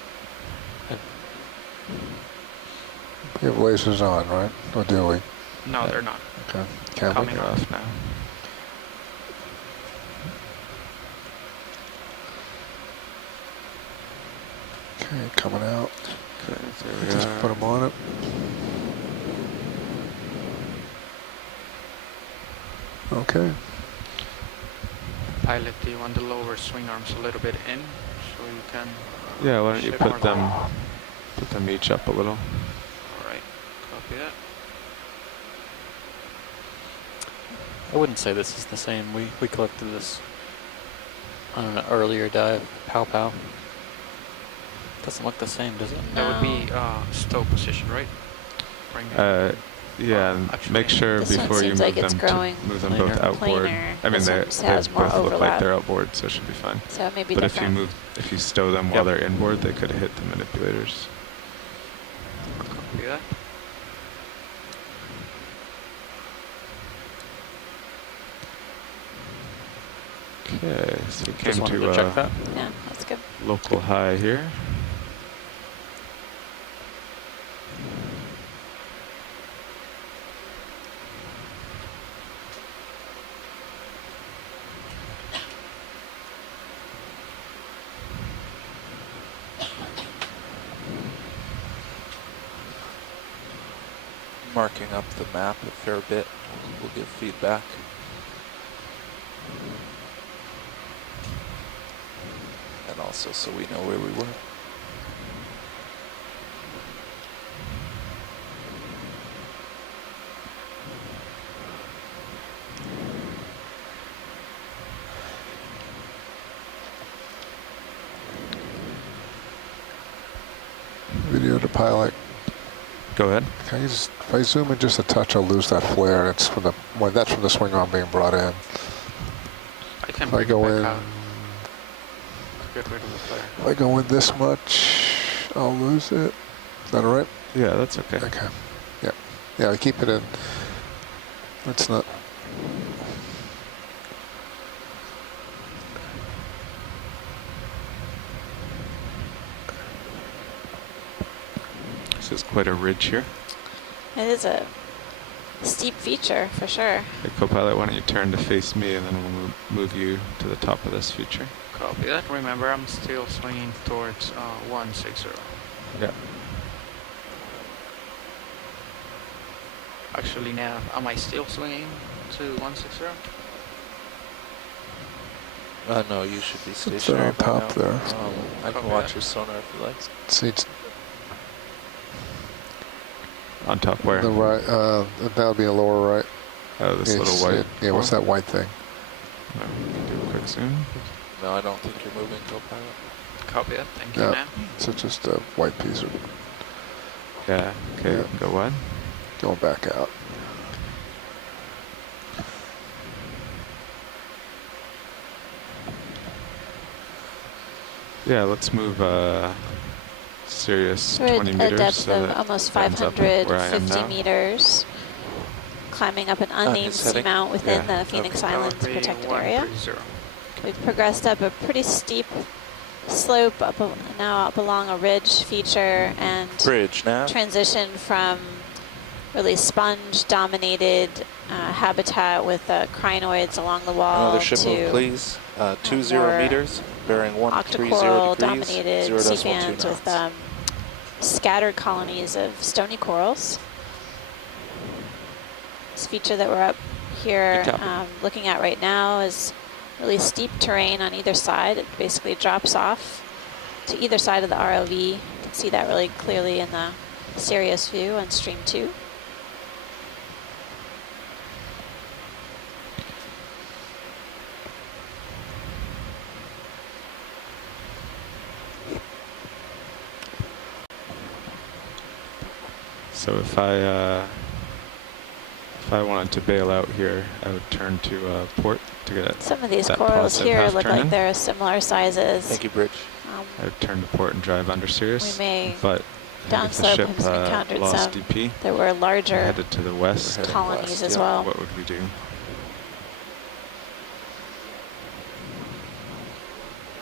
We have lasers on, right? Or do we? No, they're not. Okay. Can Coming we? Off now. Okay, coming out. Okay, there we Just are. put them on it. Okay. Pilot, do you want the lower swing arms a little bit in so you can... Yeah, why don't you put them each up a little. Alright, copy that. I wouldn't say this is the same. We collected this on an earlier dive. Pow pow. Doesn't look the same, does it? That would be stow position, right? Bring it. Yeah, and make sure This before you one seems like move it's them growing to move them both outboard. plainer. I mean, This they one has more both look like overlap. they're outboard, so it should be fine. So it may be But different. if you stow them while they're inboard, they could hit the manipulators. that. Okay, so we Just came wanted to to check that. Yeah, that's good. local high here. Marking up the map a fair bit. We'll give feedback. And also so we know where we were. Video to pilot. Go ahead. Can you just, if I zoom in just a touch, I'll lose that flare. It's from the that's from the swing arm being brought in. I can If I bring go it in, back out. Get rid of the flare. if I go in this much, I'll lose it. Is that all right? Yeah, that's okay. Okay. Yeah. Yeah, I keep it in. It's not. This is quite a ridge here. It is a steep feature for sure. Hey, co-pilot, why don't you turn to face me and then we'll move you to the top of this feature. Copy that. Remember, I'm still swinging towards 160. Yeah. Actually, now, am I still swinging to 160? No, you should be It's stationary on by top now. there. I can Copy watch that. your sonar if you like. See, it's On top where? the right. That would be a lower right. Oh, this Yeah, little just- white. Yeah, what's that white thing? No, we can do a quick zoom. No, I don't think you're moving, co-pilot. Copy that. Thank you, Yeah. man. So it's just a white piece of Yeah, okay, Yeah. go what? going back out. Yeah, let's move Sirius We're 20 at a meters. depth so of that almost ends up where I am 550 now. meters. Climbing up an unnamed his heading? seamount within Yeah. the Phoenix Copy Islands protected area. 130. We've progressed up a pretty steep slope now up along a ridge feature and Bridge now. transition from really sponge-dominated habitat with crinoids along the wall Another ship move, to please. 20 more meters, bearing 130 degrees, octocoral-dominated sea 0.2 fans with knots. scattered colonies of stony corals. This feature that we're up here Good copy. looking at right now is really steep terrain on either side. It basically drops off to either side of the ROV. You can see that really clearly in the Sirius view on stream 2. So if I wanted to bail out here, I would turn to port to get it. Some of these that corals positive here half look turn like in. they're similar sizes. Thank you, Bridge. I would turn to port and drive under Sirius. We may but I think if the downslope ship has encountered lost some. DP, There were larger headed to the west, heading colonies west, as yeah. well. what would we do?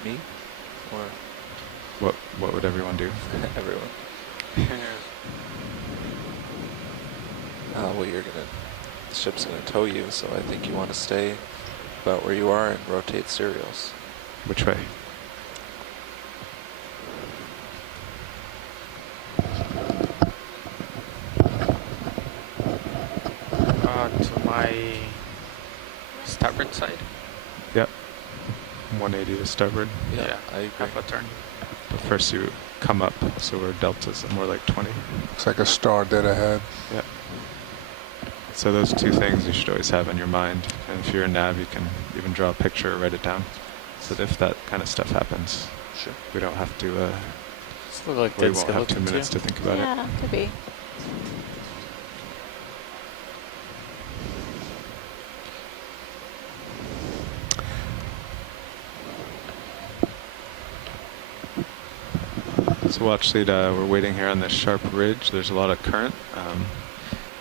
Me? Or What would everyone do? everyone? Well, the ship's gonna tow you, so I think you want to stay about where you are and rotate serials. Which way? To my starboard side. Yep. 180 to starboard. Yeah, I agree. Half a turn. But first you come up, so we're deltas more like 20. Looks like a star dead ahead. Yep. So those two things you should always have in your mind. And if you're a nav, you can even draw a picture or write it down. So that if that kind of stuff happens, Sure. we don't have to, Just look like we dead won't have 2 skeletons minutes here. to think about it. Yeah, could be. So watch lead, we're waiting here on this sharp ridge. There's a lot of current.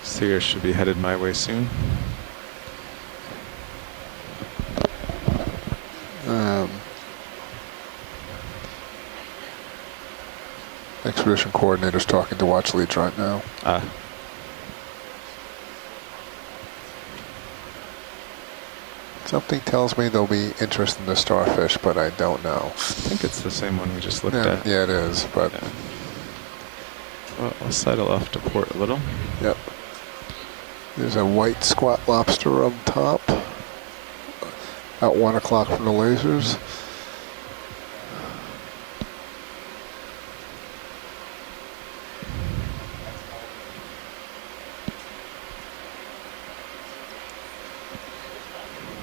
Seer should be headed my way soon. Expedition coordinator's talking to watch leads right now. Something tells me there'll be interest in the starfish, but I don't know. I think it's the same one we just looked at. Yeah, it is, but... Yeah. Well, I'll sidle off to port a little. Yep. There's a white squat lobster up top. At 1 o'clock from the lasers.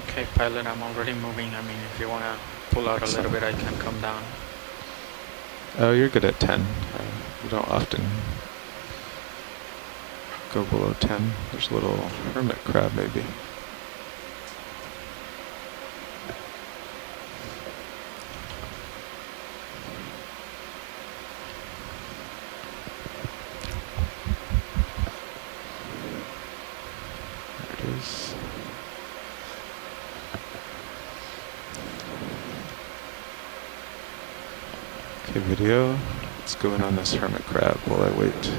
Okay, pilot, I'm already moving. I mean, if you want to pull out a little bit, I can come down. Oh, you're good at 10. You don't often go below 10. There's a little hermit crab, maybe. There it is. Okay, video. Let's go in on this hermit crab while I wait.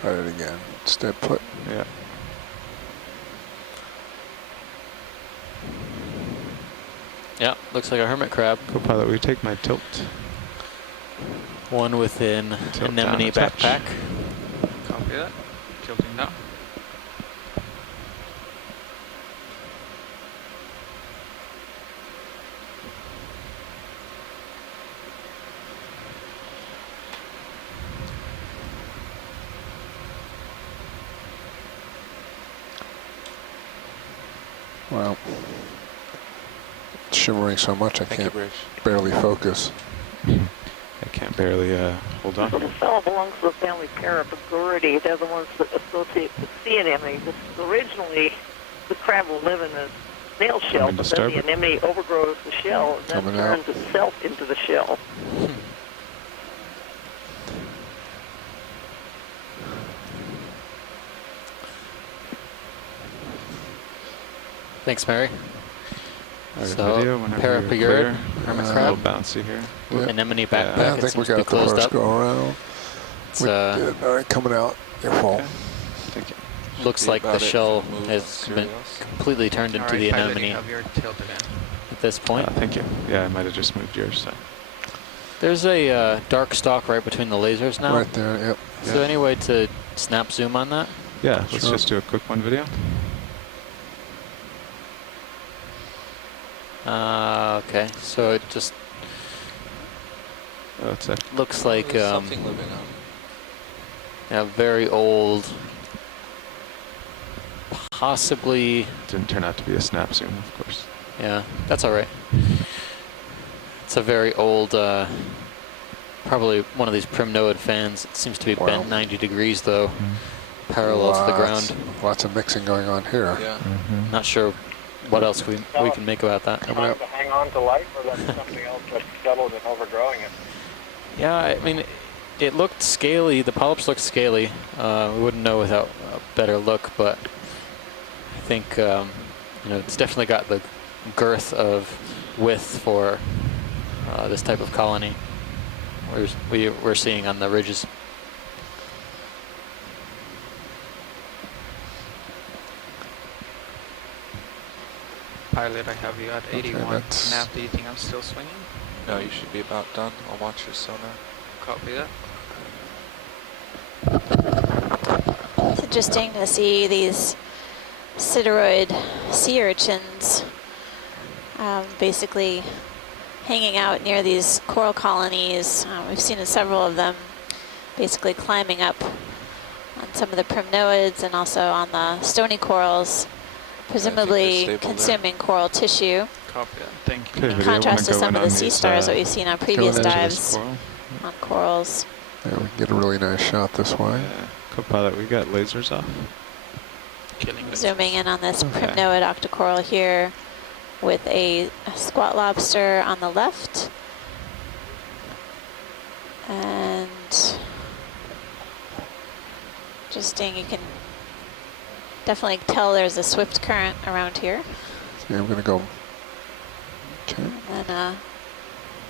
Try it again. Step put. Yeah. Yeah, looks like a hermit crab. Co-pilot, will you take my tilt? One within Tilt anemone down a touch. backpack. Copy that. Tilting down. Wow. It's shimmering so much I Thank you, can't Bridge. barely focus. I can't barely hold on. So the cell belongs to the family Parapagoridae. They're the ones that associate with sea anemone. Originally, the crab will live in a snail shell, but then the anemone overgrows the shell and then turns itself into the shell. Thanks, Mary. So, video Parapagoridae, hermit a crab, little bouncy here. Yep. anemone backpack. Yeah, I it think we seems to be got the closed first up. go around. It's, We did. All right, coming out. Your fault. Okay. Thank you. looks like the shell has been completely turned into Alright, the pilot, anemone you have your tilt again. at this point. Thank you. Yeah, I might have just moved yours. So. There's a dark stalk right between the lasers now. Right there, yep. Is there any way to snap zoom on that? Yeah, let's Sure. just do a quick one video. Okay, so it just It's a looks like There's something living on. a very old, possibly. didn't turn out to be a snap zoom, of course. Yeah, that's all right. It's a very old, probably one of these primnoid fans. It seems to be Wow. bent 90 degrees though, parallel to the ground. Lots of mixing going on here. Yeah. Not sure what else we can make about that. Coming up. To hang on to life, or that's something else that's settled and overgrowing it? Yeah, I mean, it looked scaly. The polyps looked scaly. We wouldn't know without a better look, but I think it's definitely got the girth of width for this type of colony we're seeing on the ridges. Pilot, I have you at 81. that's- Nav, do you think I'm still swinging? No, you should be about done. I'll watch your sonar. Copy that. It's interesting to see these sideroid sea urchins basically hanging out near these coral colonies. We've seen several of them basically climbing up on some of the primnoids and also on the stony corals, presumably stable there. consuming coral tissue. Copy that. Thank you. Okay, In video, contrast to wanna go some in of the on sea these, stars that we've seen on previous into this dives coral. on corals. Yeah, we can get a really nice shot this way. Yeah. Co-pilot, we got lasers off. killing the Zooming in on this Okay. primnoid octocoral here with a squat lobster on the left. And interesting, you can definitely tell there's a swift current around here. Yeah, I'm gonna go. Okay. And then,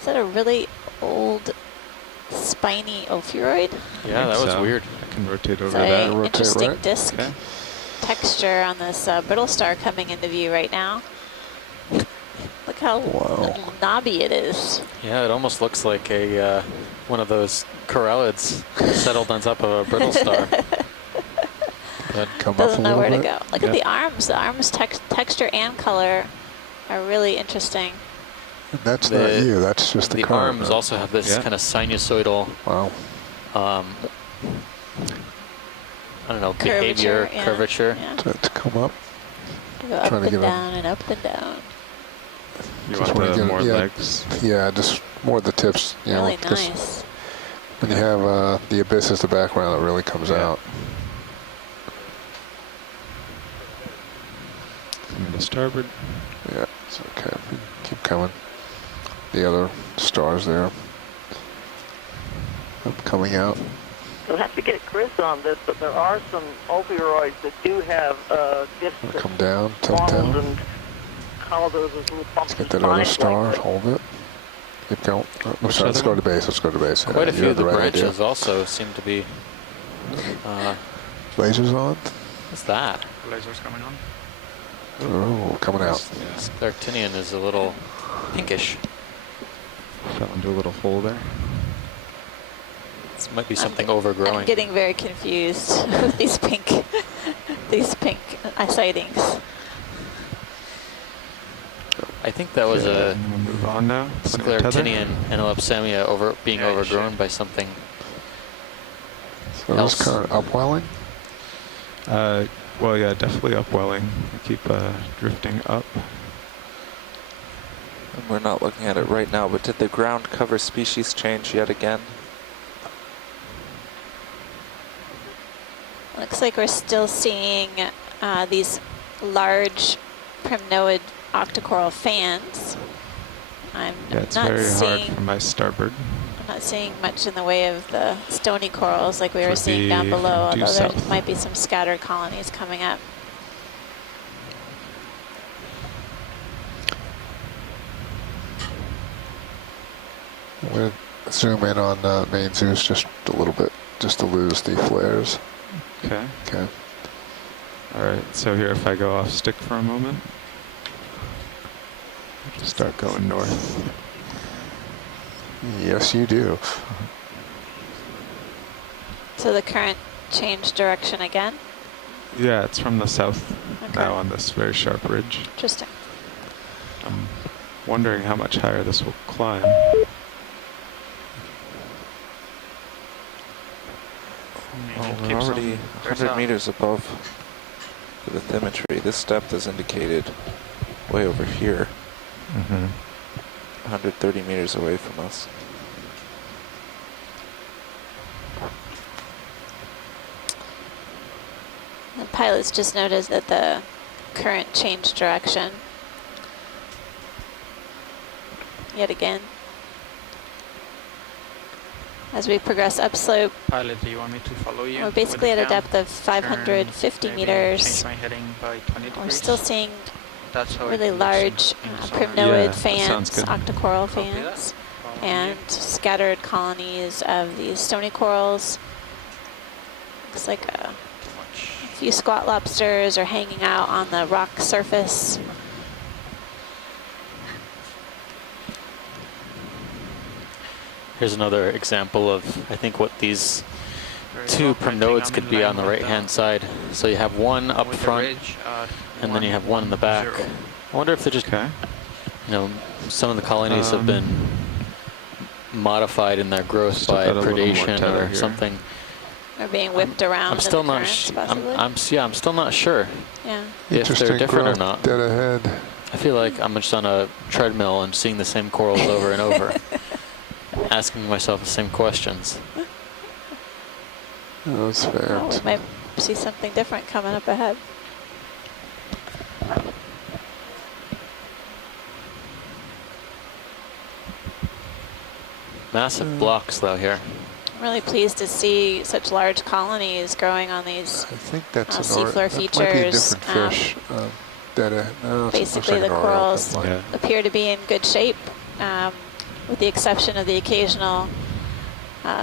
is that a really old spiny ophiuroid? Yeah, that was So, weird. I can rotate over It's that. a Rotate interesting right. disc Okay. texture on this brittle star coming into view right now. Look how Wow. knobby it is. Yeah, it almost looks like a one of those corallids settled on top of a brittle star. But Come up a Doesn't know little where to bit. go. Look at the arms. The arms texture and color are really interesting. That's not you. That's just the the current, arms right? also have this Yeah. kind of sinusoidal, Wow. I don't know, behavior, yeah. curvature. Yeah. To come up. Go up Trying to and get a- down and up and down. You Just want wanna the get it- more yeah. legs? Yeah, just more of the tips. You Really know, 'cause nice. when you have the abyss as the background, it really comes Yeah. out. Coming to starboard. Yeah, it's okay. Keep coming. The other stars there. Up, coming out. We'll have to get Chris on this, but there are some ophiuroids that do have discs that Come down, tilt wobbles down. and call those as little bumps Let's get and that other spines star. like that. Hold it. Keep going. Oh, Which sorry, let's other go to base. Let's go to base. Quite a You few had of the right branches idea. also seem to be. Lasers on. What's that? Lasers coming on. Oh, coming out. This Clarktinian is a little pinkish. Fell into a little hole there. This might be something overgrowing. I'm getting very confused with these pink sightings. I think that was Okay, a I'm gonna move on now. Plenty of tether. Scleractinian Anelopsamia being Yeah, you overgrown should. by something. So this Else. current upwelling. Well, yeah, definitely upwelling. I keep drifting up. And we're not looking at it right now, but did the ground cover species change yet again? Looks like we're still seeing these large primnoid octocoral fans. I'm Yeah, it's not very hard seeing from my starboard. I'm not seeing much in the way of the stony corals like we were Would seeing down be below, due although there south. might be some scattered colonies coming up. I'm going to zoom in on main Zeus just a little bit, just to lose the flares. Okay. Okay. All right. So here, if I go off stick for a moment, just start going north. Yes, you do. So the current changed direction again. Yeah, it's from the south Okay. now on this very sharp ridge. Interesting. I'm wondering how much higher this will climb. Well, Keeps we're on already very 100 south. meters above the bathymetry. This depth is indicated way over here, Mm-hmm. 130 meters away from us. The pilots just noticed that the current changed direction. Yet again. As we progress upslope, Pilot, do you want me to follow you? we're basically at with a the cam? depth of 550 Turn, maybe meters. Change my heading by 20 degrees. We're still seeing That's how really it looks large in summer. primnoid Yeah, that sounds fans, good. octocoral Copy that. fans, Follow and scattered colonies of these stony corals. Looks like a much. few squat lobsters are hanging out on the rock surface. Here's another example of, I think, what these Very two well, I think primnoids I'm could in be line on the with right-hand side. So you have one up with the front, ridge, and then you have one in the back. 110. I wonder if they're just, Okay. you know, some of the colonies have been modified in their growth Still by got a little more predation tether or here. something. Are being whipped around. I'm in still the not. currents, possibly. Yeah, I'm still not sure Yeah. if they're Interesting different or growth not. dead ahead. I feel like I'm just on a treadmill and seeing the same corals over and over, asking myself the same questions. That's fair. Oh, we might see something different coming up ahead. Massive blocks though here. I'm really pleased to see such large colonies growing on these I think that's seafloor that features. might be a different fish. Basically, the corals appear to be in good shape, with the exception of the occasional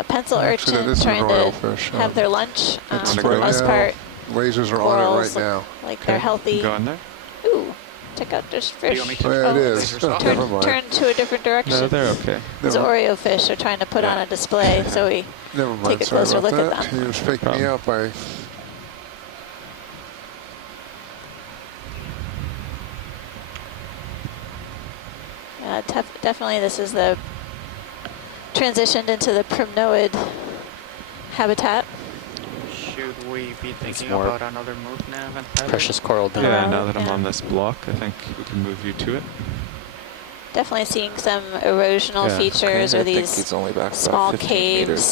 pencil urchin trying to have their lunch. For the most part, lasers are corals on it right now. like they're healthy. Go in there. Ooh, check out this fish. Yeah, it is. Never mind. Turn to a different direction. No, they're okay. These Oreo fish are trying to put on a display, so we Never mind. take a closer look at them. He was faking me out by. Definitely, this is the transitioned into the primnoid habitat. Should we be thinking more about another move now? Precious coral down Yeah, there. now that I'm on this block, I think we can move you to it. Definitely seeing some erosional features or I think these he's only back small about 15 caves meters